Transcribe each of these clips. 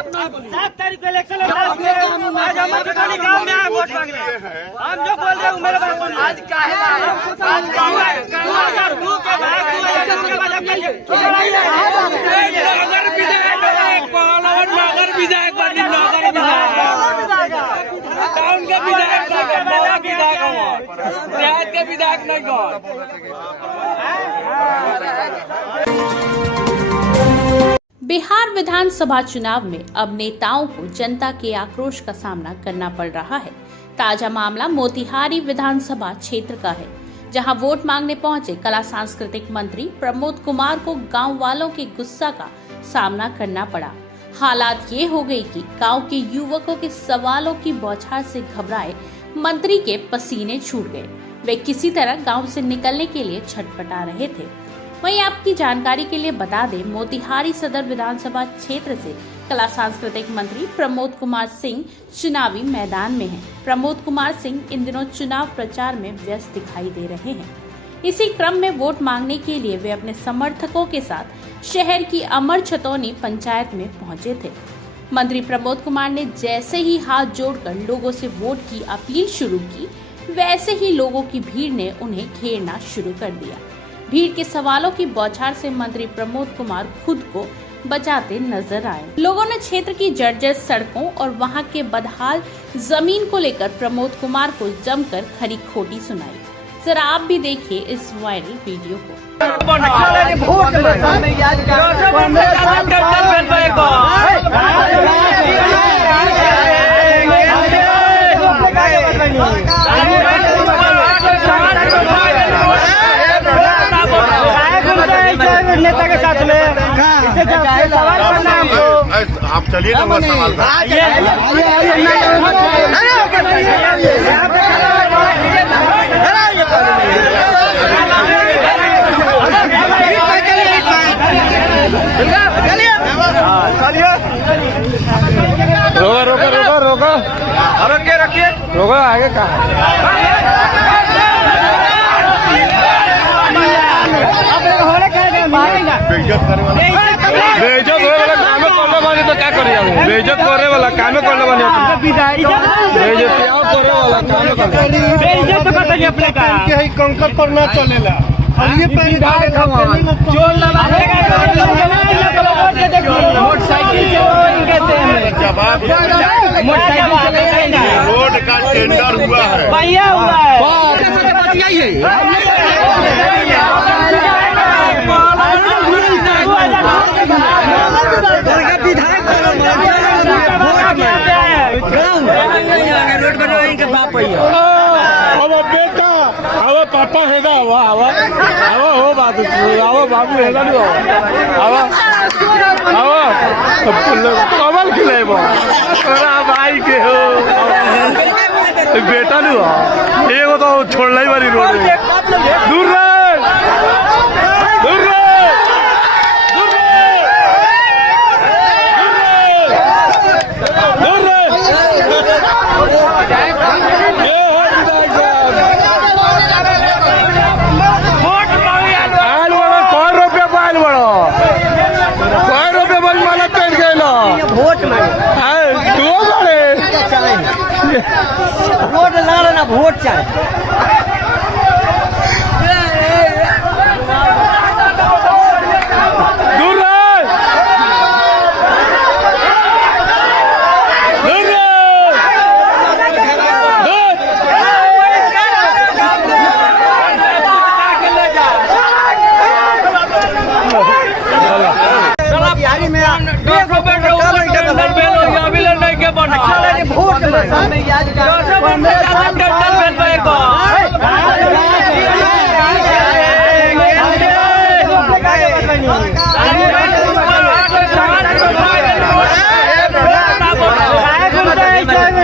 7 तारीख को इलेक्शन है। आज हम चटोली गांव में आए वोट मांगने। हम जो बोल रहे हैं मेरे बात सुनिए। आज क्या है? आज 2002 के बाद नगर विधायक बनी, नगर विधायक टाउन के विधायक, बड़ा विधायक हो, देहात के विधायक नहीं हो। बिहार विधानसभा चुनाव में अब नेताओं को जनता के आक्रोश का सामना करना पड़ रहा है। ताजा मामला मोतिहारी विधानसभा क्षेत्र का है, जहां वोट मांगने पहुंचे कला सांस्कृतिक मंत्री प्रमोद कुमार को गांव वालों के गुस्सा का सामना करना पड़ा। हालात ये हो गई कि गांव के युवकों के सवालों की बौछार से घबराए मंत्री के पसीने छूट गए। वे किसी तरह गांव से निकलने के लिए छटपटा रहे थे। वहीं आपकी जानकारी के लिए बता दें, मोतिहारी सदर विधानसभा क्षेत्र से कला सांस्कृतिक मंत्री प्रमोद कुमार सिंह चुनावी मैदान में हैं। प्रमोद कुमार सिंह इन दिनों चुनाव प्रचार में व्यस्त दिखाई दे रहे हैं। इसी क्रम में वोट मांगने के लिए वे अपने समर्थकों के साथ शहर की अमर छतौनी पंचायत में पहुंचे थे। मंत्री प्रमोद कुमार ने जैसे ही हाथ जोड़कर लोगों से वोट की अपील शुरू की, वैसे ही लोगों की भीड़ ने उन्हें घेरना शुरू कर दिया। भीड़ के सवालों की बौछार से मंत्री प्रमोद कुमार खुद को बचाते नजर आए। लोगों ने क्षेत्र की जर्जर सड़कों और वहां के बदहाल जमीन को लेकर प्रमोद कुमार को जमकर खरी खोटी सुनाई। जरा आप भी देखिए इस वायरल वीडियो को। नेता के साथ में सवाल करना हमको। आप चलिए ना, वो सवाल था। रोका रोका रोका रोका, रखिए रखिए, रोका आगे कहा। बेइज्जत होने वाला काम करने वाले तो क्या करिए? बेइज्जत करे वाला काम करने वाले, बेइज्जती करे वाला काम करने, बेइज्जत तो करते अपने का यही कंकर पर न चलेला। ये मोटरसाइकिल रोड का टेंडर हुआ है, भैया हुआ बेटा अब पापा है ना, हो बात बाबू है ना, कमल खिले भाई के हो बेटा नहीं एगो तो छोड़ना ही बारी रोड दूर रहे, दूर रहे। वोट लगा लेना, वोट चाहिए। दूर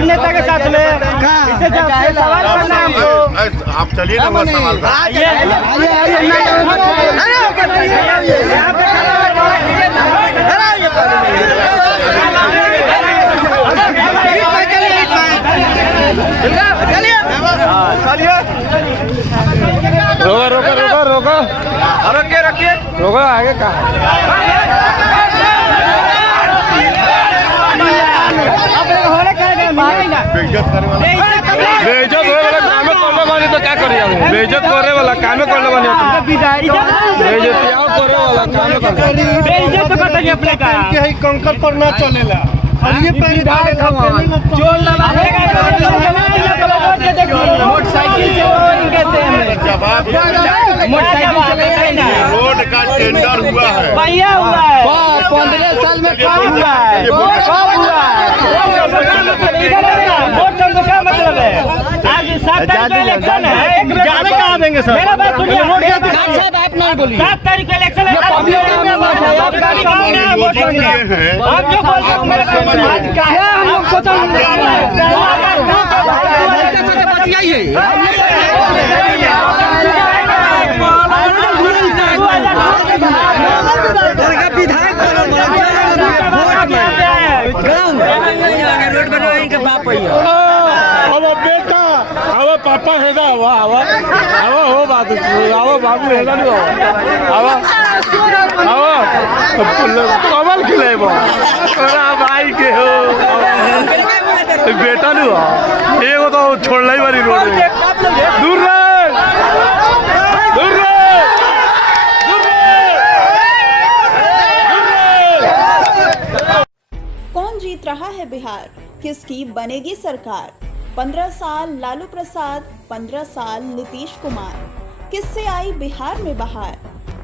नेता के साथ में सवाल करना हमको। आप चलिए ना, वो सवाल था। रोका रोका रोका रोका, रखिए रखिए, रोका आगे कहा। बेइज्जत करे वाला बेइज्जत होए वाला काम करले बानी तो का करी आवे बेइज्जत करे वाला काम करले बानी बेइज्जतियां करे वाला काम करले बेइज्जत तो करते अपने का के है कंकर पर ना चलेला खाली पैर चोर लगा मोटरसाइकिल से इनके से जवाब मोटरसाइकिल चलाते ना रोड का टेंडर हुआ है भैया हुआ है 15 साल में कब हुआ है वोट का क्या मतलब है आज 7 तारीख का इलेक्शन है जाने कहाँ देंगे सर मेरा बात सुनिए साहब आप नहीं बोलिए 7 तारीख का इलेक्शन है आप जो बोल रहे हो मेरे आज क्या है हम लोग सोचा रोड बनवाएंगे के बाप अब बेटा अब पापा हैगा अब हो बात अब बाबू हैगा नहीं अब कमल खिलेबो तोरा भाई के हो बेटा नहीं हो एगो तो छोड़ला ही बारी रोड दूर रे दूर रे कौन जीत रहा है बिहार? किसकी बनेगी सरकार? 15 साल लालू प्रसाद, 15 साल नीतीश कुमार। किससे आई बिहार में बहार?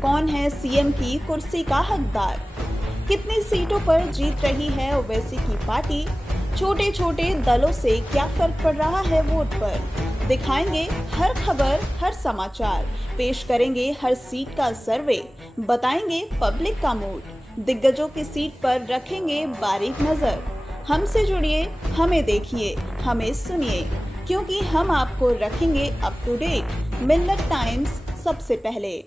कौन है सीएम की कुर्सी का हकदार? कितनी सीटों पर जीत रही है ओवैसी की पार्टी? छोटे छोटे दलों से क्या फर्क पड़ रहा है वोट पर? दिखाएंगे हर खबर, हर समाचार, पेश करेंगे हर सीट का सर्वे, बताएंगे पब्लिक का मूड, दिग्गजों की सीट पर रखेंगे बारीक नजर। हमसे जुड़िए, हमें देखिए, हमें सुनिए, क्योंकि हम आपको रखेंगे up to date. Millat times सबसे पहले।